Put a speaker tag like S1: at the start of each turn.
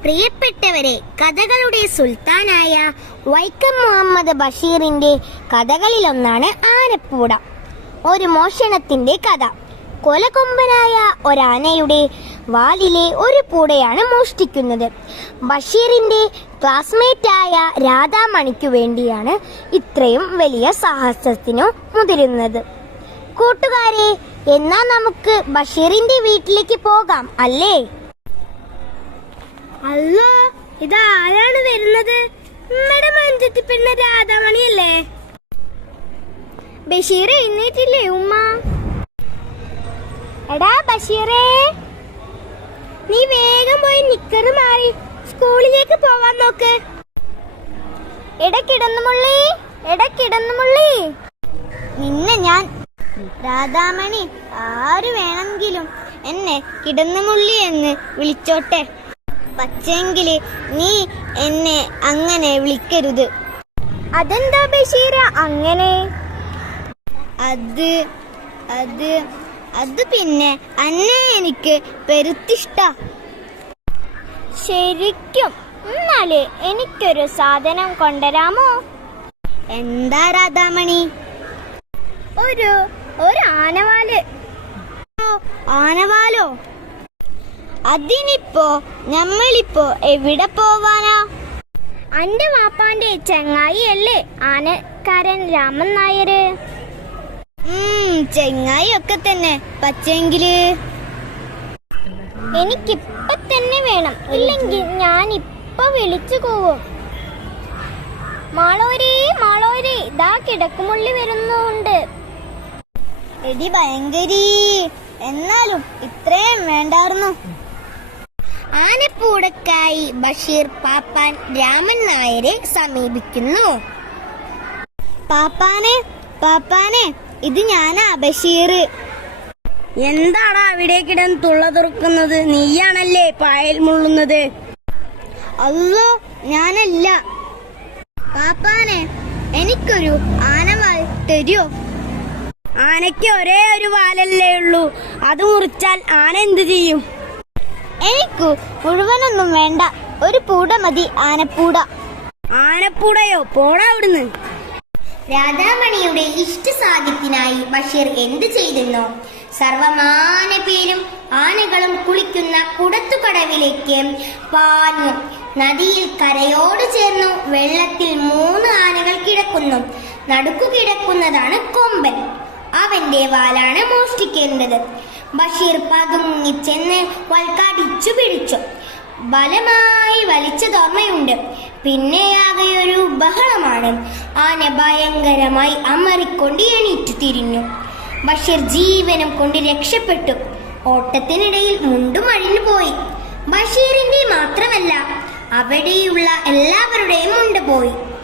S1: പ്രിയപ്പെട്ടവരെ, കഥകളുടെ സുൽത്താനായ വൈക്കം മുഹമ്മദ് ബഷീറിന്റെ കഥകളിലൊന്നാണ് ആനപ്പൂട. ഒരു മോഷണത്തിന്റെ കഥ. കൊലകൊമ്പനായ ഒരാനയുടെ വാലിലെ ഒരു പൂടയാണ് മോഷ്ടിക്കുന്നത്. ബഷീറിന്റെ ക്ലാസ്മേറ്റായ രാധാമണിക്കു വേണ്ടിയാണ് ഇത്രയും വലിയ സാഹസത്തിനു മുതിരുന്നത്. കൂട്ടുകാരെ, എന്നാ നമുക്ക് ബഷീറിന്റെ വീട്ടിലേക്ക് പോകാം അല്ലേ?
S2: അല്ലോ, ഇതാരാണ് വരുന്നത്? നമ്മുടെ മഞ്ചത്തി പെണ്ണ രാധാമണിയല്ലേ? ബഷീർ എഴുന്നേറ്റില്ലേ ഉമ്മ? എടാ ബഷീറേ, നീ വേഗം പോയി നിക്കറ് മാറി സ്കൂളിലേക്ക് പോവാൻ നോക്ക്. എടക്കിടന്നുമുള്ളി, നിന്നെ ഞാൻ രാധാമണി ആര് വേണമെങ്കിലും എന്നെ കിടന്നുമുള്ളി എന്ന് വിളിച്ചോട്ടെ. പക്ഷെങ്കില് നീ എന്നെ അങ്ങനെ വിളിക്കരുത്. അതെന്താ ബഷീറ അങ്ങനെ? അത് പിന്നെ അന്നെ എനിക്ക് പെരുത്തിഷ്ട. ശരിക്കും? എന്നാല് എനിക്കൊരു സാധനം കൊണ്ടുവരാമോ? എന്താ രാധാമണി? ഒരു ആനവാല്. ആനവാലോ? അതിനിപ്പോ നമ്മളിപ്പോ എവിടെ പോവാനാ? അന്റെ വാപ്പാന്റെ ചങ്ങായി അല്ലേ ആനക്കാരൻ രാമൻ നായര്? ചെങ്ങായി ഒക്കെ തന്നെ. പക്ഷെങ്കില് എനിക്കിപ്പ തന്നെ വേണം, ഇല്ലെങ്കിൽ ഞാൻ ഇപ്പൊ വിളിച്ചു പോവും. മാളോരേ, ഇതാ കിടക്കുമുള്ളി വരുന്നുണ്ട്. എടി ഭയങ്കരി, എന്നാലും ഇത്രയും വേണ്ടായിരുന്നു.
S1: ആനപ്പൂടക്കായി ബഷീർ പാപ്പാൻ രാമൻ നായരെ സമീപിക്കുന്നു.
S2: പാപ്പാനെ, ഇത് ഞാനാ ബഷീർ.
S3: എന്താടാ അവിടെ കിടന്ന് തുള്ളതുറക്കുന്നത്? നീയാണല്ലേ പായൽ മുള്ളുന്നത്?
S2: അല്ലോ, ഞാനല്ല. പാപ്പാനെ, എനിക്കൊരു ആനവാൽ തരുമോ?
S3: ആനയ്ക്ക് ഒരേ ഒരു വാലല്ലേ ഉള്ളൂ, അത് മുറിച്ചാൽ ആന എന്ത് ചെയ്യും?
S2: എനിക്കു മുഴുവനൊന്നും വേണ്ട, ഒരു പൂട മതി. ആനപ്പൂട.
S3: ആനപ്പൂടയോ? പോടാ അവിടുന്ന്.
S1: രാധാമണിയുടെ ഇഷ്ടസാധ്യത്തിനായി ബഷീർ എന്ത് ചെയ്തെന്നോ? സർവമാന പേരും ആനകളും കുളിക്കുന്ന കുടത്തുകടവിലേക്ക് പാഞ്ഞു. നദിയിൽ കരയോട് ചേർന്നു വെള്ളത്തിൽ 3 ആനകൾ കിടക്കുന്നു. നടുക്കു കിടക്കുന്നതാണ് കൊമ്പൻ. അവന്റെ വാലാണ് മോഷ്ടിക്കേണ്ടത്. ബഷീർ പതുങ്ങിച്ചെന്ന് വൽക്കാടിച്ചു പിടിച്ചു. ബലമായി വലിച്ചതോർമ്മയുണ്ട്. പിന്നെയാകെയൊരു ബഹളമാണ്. ആന ഭയങ്കരമായി അമറിക്കൊണ്ട് എണീറ്റു തിരിഞ്ഞു. ബഷീർ ജീവനം കൊണ്ട് രക്ഷപ്പെട്ടു. ഓട്ടത്തിനിടയിൽ മുണ്ടും അഴിഞ്ഞു പോയി. ബഷീറിന്റെ മാത്രമല്ല, അവിടെയുള്ള എല്ലാവരുടെയും മുണ്ട് പോയി.